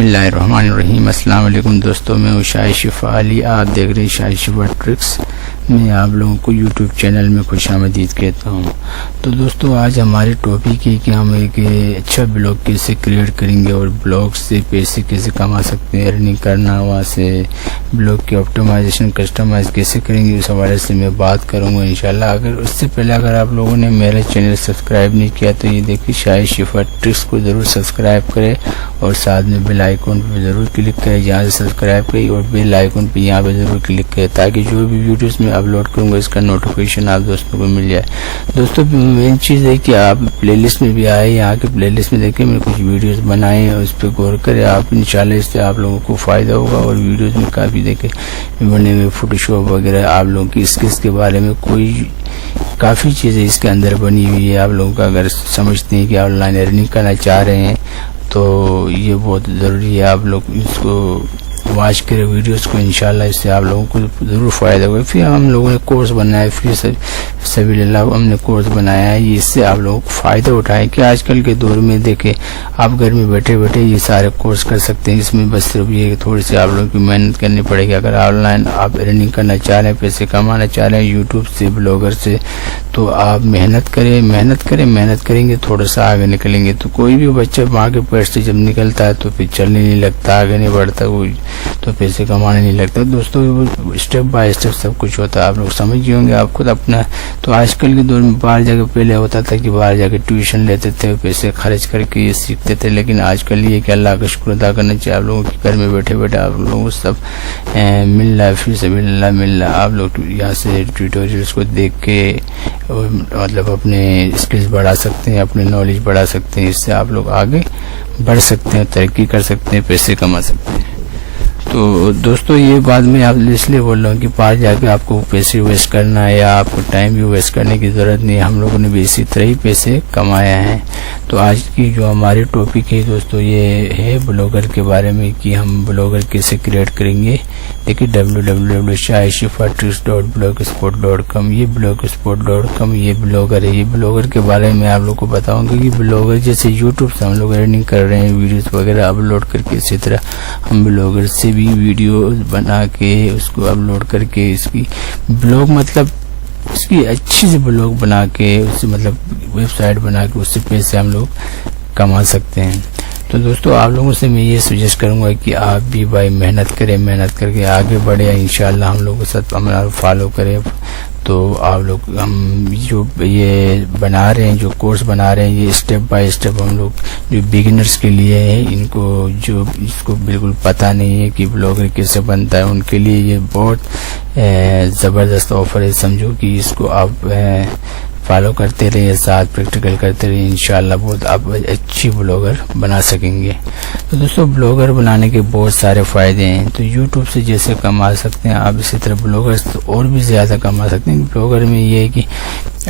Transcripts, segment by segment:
بسم اللہ الرحمن الرحیم۔ السلام علیکم دوستوں، میں ہوں شاہد شفا علی، آپ دیکھ رہے ہیں شاہد شفا ٹرکس۔ میں آپ لوگوں کو یوٹیوب چینل میں خوش آمدید کہتا ہوں۔ تو دوستوں، آج ہماری ٹاپک ہے کہ ہم ایک اچھا بلاگ کیسے کریٹ کریں گے اور بلاگ سے پیسے کیسے کما سکتے ہیں، ارننگ کرنا، وہاں سے بلاگ کی آپٹیمائزیشن کسٹمائز کیسے کریں گے، اس حوالے سے میں بات کروں گا انشاءاللہ۔ اس سے پہلے اگر آپ لوگوں نے میرا چینل سبسکرائب نہیں کیا تو یہ دیکھیے شاہد شفا ٹرکس کو ضرور سبسکرائب کرے اور ساتھ میں بیل آئیکن پہ ضرور کلک کرے، جہاں سے سبسکرائب کرے اور بیل آئیکن پہ یہاں پہ ضرور کلک کرے تاکہ جو بھی ویڈیوز میں اپلوڈ کروں گا اس کا نوٹیفیکیشن آپ دوستوں کو مل جائے۔ دوستوں، مین چیز ہے کہ آپ پلے لسٹ میں بھی آئے، یہاں کے پلے لسٹ میں دیکھیں، میں کچھ ویڈیوز بنائے اور اس پہ غور کرے آپ، انشاءاللہ اس سے آپ لوگوں کو فائدہ ہوگا۔ اور ویڈیوز میں کافی دیکھیں بنے ہوئے فوٹو شاپ وغیرہ، آپ لوگوں کی اسکلس کے بارے میں کوئی کافی چیزیں اس کے اندر بنی ہوئی ہے۔ آپ لوگوں کا اگر سمجھتے ہیں کہ آن لائن ارننگ کرنا چاہ رہے ہیں تو یہ بہت ضروری ہے، آپ لوگ اس کو واچ کرے ویڈیوز کو، انشاءاللہ اس سے آپ لوگوں کو ضرور فائدہ ہوگا۔ پھر ہم لوگوں نے کورس بنایا ہے، فری سبیل اللہ ہم نے کورس بنایا ہے، یہ اس سے آپ لوگوں کو فائدہ اٹھائیں کہ آج کل کے دور میں دیکھیں آپ گھر میں بیٹھے بیٹھے یہ سارے کورس کر سکتے ہیں۔ اس میں بس صرف یہ تھوڑی سی آپ لوگوں کی محنت کرنی پڑے گی۔ اگر آن لائن آپ ارننگ کرنا چاہ رہے ہیں، پیسے کمانا چاہ رہے ہیں یوٹیوب سے، بلاگر سے، تو آپ محنت کریں گے تھوڑا سا آگے نکلیں گے۔ تو کوئی بھی بچہ ماں کے پیٹ سے جب نکلتا ہے تو پھر چلنے نہیں لگتا، آگے نہیں بڑھتا، کوئی تو پیسے کمانے نہیں لگتا۔ دوستوں، اسٹیپ بائی اسٹیپ سب کچھ ہوتا ہے، آپ لوگ سمجھ گئے ہوں گے آپ خود اپنا۔ تو آج کل کے دور میں باہر جا کے پہلے ہوتا تھا کہ باہر جا کے ٹیوشن لیتے تھے، پیسے خرچ کر کے یہ سیکھتے تھے، لیکن آج کل یہ کہ اللہ کا شکر ادا کرنا چاہیے آپ لوگوں کے گھر میں بیٹھے بیٹھے آپ لوگوں کو سب مل رہا ہے، فی سبیل اللہ مل رہا ہے۔ آپ لوگ یہاں سے ٹیوٹوریلس کو دیکھ کے مطلب اپنے اسکلز بڑھا سکتے ہیں، اپنے نالج بڑھا سکتے ہیں، اس سے آپ لوگ آگے بڑھ سکتے ہیں، ترقی کر سکتے ہیں، پیسے کما سکتے ہیں۔ تو دوستوں، یہ بات میں آپ اس لیے بول رہا ہوں کہ باہر جا کے آپ کو پیسے ویسٹ کرنا ہے یا آپ کو ٹائم بھی ویسٹ کرنے کی ضرورت نہیں ہے، ہم لوگوں نے بھی اسی طرح ہی پیسے کمایا ہے۔ تو آج کی جو ہماری ٹاپک ہے دوستوں، یہ ہے بلاگر کے بارے میں کہ ہم بلاگر کیسے کریٹ کریں گے۔ دیکھیے www.shiffa.blogspot.com، یہ blogspot.com یہ بلاگر ہے۔ یہ بلاگر کے بارے میں آپ لوگ کو بتاؤں گا کہ بلاگر جیسے یوٹیوب سے ہم لوگ ارننگ کر رہے ہیں ویڈیوز وغیرہ اپلوڈ کر کے، اسی طرح ہم بلاگر سے بھی ویڈیوز بنا کے اس کو اپلوڈ کر کے اس کی بلاگ مطلب اس کی اچھی سی بلاگ بنا کے اس سے مطلب ویب سائٹ بنا کے اس سے پیسے ہم لوگ کما سکتے ہیں۔ تو دوستوں، آپ لوگوں سے میں یہ سجیسٹ کروں گا کہ آپ بھی بھائی محنت کریں، محنت کر کے آگے بڑھے، انشاءاللہ ہم لوگ کے ساتھ ہمارا فالو کریں۔ تو آپ لوگ ہم جو یہ بنا رہے ہیں، جو کورس بنا رہے ہیں، یہ اسٹیپ بائی اسٹیپ ہم لوگ جو بگنرز کے لیے ہے، ان کو جو اس کو بالکل پتہ نہیں ہے کہ بلاگر کیسے بنتا ہے، ان کے لیے یہ بہت زبردست آفر ہے۔ سمجھو کہ اس کو آپ فالو کرتے رہیے، ساتھ پریکٹیکل کرتے رہیے، انشاءاللہ بہت آپ اچھی بلاگر بنا سکیں گے۔ تو دوستوں، بلاگر بنانے کے بہت سارے فائدے ہیں۔ تو یوٹیوب سے جیسے کما سکتے ہیں آپ، اسی طرح بلاگر سے اور بھی زیادہ کما سکتے ہیں۔ بلاگر میں یہ ہے کہ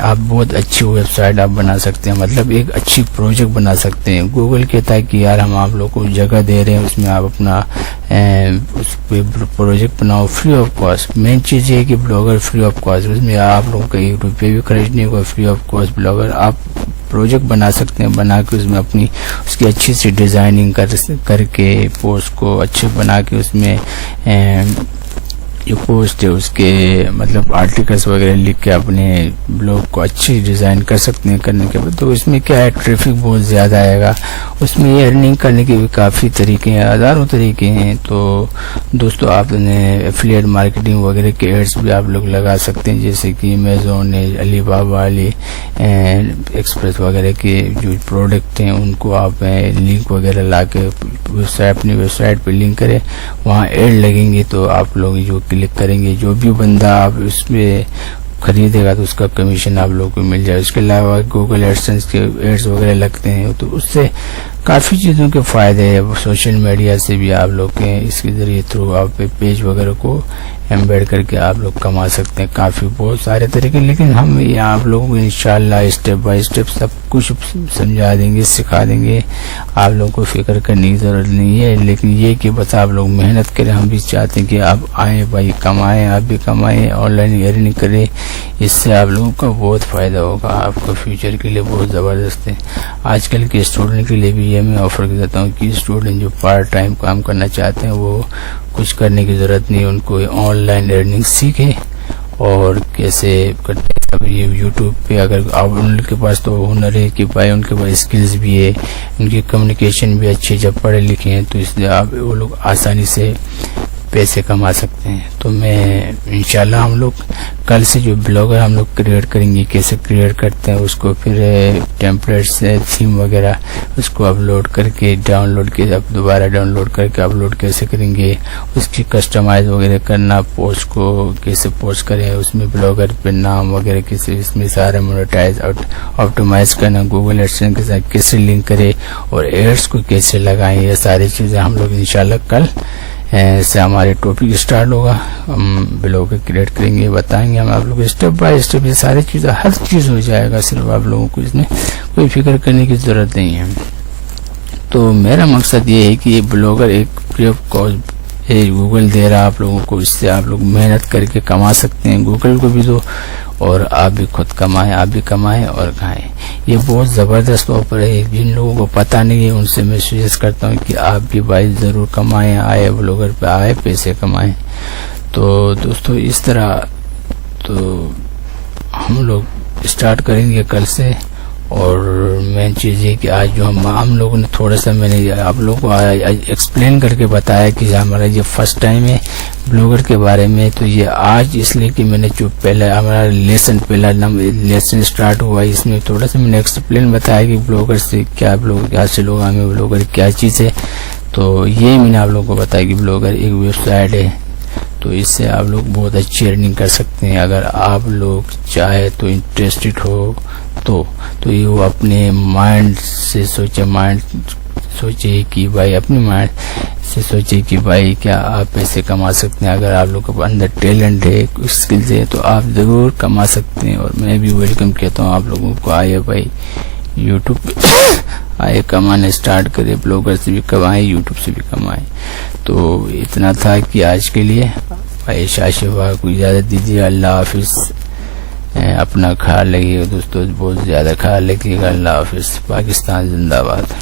آپ بہت اچھی ویب سائٹ آپ بنا سکتے ہیں، مطلب ایک اچھی پروجیکٹ بنا سکتے ہیں۔ گوگل کہتا ہے کہ یار ہم آپ لوگ کو جگہ دے رہے ہیں، اس میں آپ اپنا اس پہ پروجیکٹ بناؤ فری آف کاسٹ۔ مین چیز یہ ہے کہ بلاگر فری آف کاسٹ، اس میں آپ لوگوں کا 1 روپیہ بھی خرچ نہیں ہوگا، فری آف کاسٹ بلاگر آپ پروجیکٹ بنا سکتے ہیں، بنا کے اس میں اپنی اس کی اچھی سی ڈیزائننگ کر کے پوسٹ کو اچھے بنا کے اس میں جو پوسٹ ہے اس کے مطلب آرٹیکلس وغیرہ لکھ کے اپنے بلاگ کو اچھی ڈیزائن کر سکتے ہیں۔ کرنے کے بعد تو اس میں کیا ہے، ٹریفک بہت زیادہ آئے گا، اس میں یہ ارننگ کرنے کے بھی کافی طریقے ہیں، ہزاروں طریقے ہیں۔ تو دوستو، آپ نے ایفیلیٹ مارکیٹنگ وغیرہ کے ایڈز بھی آپ لوگ لگا سکتے ہیں، جیسے کہ امیزون ہے، علی بابا، علی ایکسپریس وغیرہ کے جو پروڈکٹ ہیں ان کو آپ لنک وغیرہ لا کے اپنی ویب سائٹ پہ لنک کریں، وہاں ایڈ لگیں گے تو آپ لوگ جو کلک کریں گے، جو بھی بندہ آپ اس میں خریدے گا تو اس کا کمیشن آپ لوگوں کو مل جائے۔ اس کے علاوہ گوگل ایڈسنس کے ایڈز وغیرہ لگتے ہیں، تو اس سے کافی چیزوں کے فائدے ہیں۔ سوشل میڈیا سے بھی آپ لوگ کے اس کے ذریعے تھرو آپ پیج وغیرہ کو ایمبیڈ کر کے آپ لوگ کما سکتے ہیں. کافی بہت سارے طریقے، لیکن ہم یہ آپ لوگوں کو انشاءاللہ اسٹیپ بائی اسٹیپ سب کچھ سمجھا دیں گے، سکھا دیں گے. آپ لوگوں کو فکر کرنے کی ضرورت نہیں ہے، لیکن یہ کہ بس آپ لوگ محنت کریں. ہم بھی چاہتے ہیں کہ آپ آئیں بھائی، کمائیں، آپ بھی کمائیں، آن لائن ارننگ کریں. اس سے آپ لوگوں کا بہت فائدہ ہوگا، آپ کو فیوچر کے لیے بہت زبردست ہے. آج کل کے اسٹوڈنٹ کے لیے بھی یہ میں آفر دیتا ہوں کہ اسٹوڈنٹ جو پارٹ ٹائم کام کرنا چاہتے ہیں وہ کچھ کرنے کی ضرورت نہیں، ان کو آن لائن ارننگ سیکھیں اور کیسے کرتے ہیں. سب یہ یوٹیوب پہ اگر ان کے پاس تو ہنر ہے کہ بھائی ان کے پاس اسکلز بھی ہے، ان کی کمیونیکیشن بھی اچھی، جب پڑھے لکھے ہیں تو اس لیے آپ وہ لوگ آسانی سے پیسے کما سکتے ہیں. تو میں انشاءاللہ ہم لوگ کل سے جو بلاگر ہم لوگ کریٹ کریں گے، کیسے کریٹ کرتے ہیں اس کو، پھر ٹیمپلیٹس تھیم وغیرہ اس کو اپلوڈ کر کے ڈاؤن لوڈ کے اب دوبارہ ڈاؤن لوڈ کر کے اپلوڈ کیسے کریں گے، اس کی کسٹمائز وغیرہ کرنا، پوسٹ کو کیسے پوسٹ کریں، اس میں بلاگر پہ نام وغیرہ کیسے، اس میں سارے مونیٹائز آپٹیمائز کرنا، گوگل ایڈسنس کے ساتھ کیسے لنک کرے اور ایڈس کو کیسے لگائیں، یہ ساری چیزیں ہم لوگ انشاءاللہ کل سے ہمارے ٹاپک اسٹارٹ ہوگا. ہم بلاگ کریٹ کریں گے، بتائیں گے ہم آپ لوگ اسٹیپ بائی اسٹیپ. یہ ساری چیزیں ہر چیز ہو جائے گا، صرف آپ لوگوں کو اس میں کوئی فکر کرنے کی ضرورت نہیں ہے. تو میرا مقصد یہ ہے کہ یہ بلاگر ایک فری آف کاسٹ گوگل دے رہا آپ لوگوں کو، اس سے آپ لوگ محنت کر کے کما سکتے ہیں. گوگل کو بھی دو اور آپ بھی خود کمائیں، آپ بھی کمائیں اور کھائیں. یہ بہت زبردست آفر ہے. جن لوگوں کو پتہ نہیں ہے ان سے میں سجیسٹ کرتا ہوں کہ آپ بھی بھائی ضرور کمائیں، آئے بلاگر پہ آئے، پیسے کمائیں. تو دوستو اس طرح تو ہم لوگ اسٹارٹ کریں گے کل سے. اور مین چیز یہ کہ آج جو ہم لوگوں نے تھوڑا سا میں نے آپ لوگوں کو ایکسپلین کر کے بتایا کہ ہمارا یہ فرسٹ ٹائم ہے بلاگر کے بارے میں. تو یہ آج اس لیے کہ میں نے جو پہلا ہمارا پہلا لیسن اسٹارٹ ہوا، اس میں تھوڑا سا میں نے ایکسپلین بتایا کہ بلاگر سے کیا حاصل ہوگا، ہمیں بلاگر کیا چیز ہے. تو یہ میں نے آپ لوگوں کو بتایا کہ بلاگر ایک ویب سائٹ ہے، تو اس سے آپ لوگ بہت اچھی ارننگ کر سکتے ہیں. اگر آپ لوگ چاہے تو انٹرسٹڈ ہو تو یہ وہ اپنے مائنڈ سے سوچے کہ بھائی اپنے مائنڈ سے سوچے کہ بھائی کیا آپ پیسے کما سکتے ہیں. اگر آپ لوگوں کے اندر ٹیلنٹ ہے، اسکلز ہے تو آپ ضرور کما سکتے ہیں. اور میں بھی ویلکم کہتا ہوں آپ لوگوں کو، آئے بھائی یوٹیوب پہ آئے کمانے اسٹارٹ کرے، بلاگر سے بھی کمائیں، یوٹیوب سے بھی کمائیں. تو اتنا تھا کہ آج کے لیے بھائی شاشفا کو اجازت دیجیے. اللہ حافظ. اپنا خیال رکھیے گا دوستو، بہت زیادہ خیال رکھیے گا. اللہ حافظ. پاکستان زندہ باد.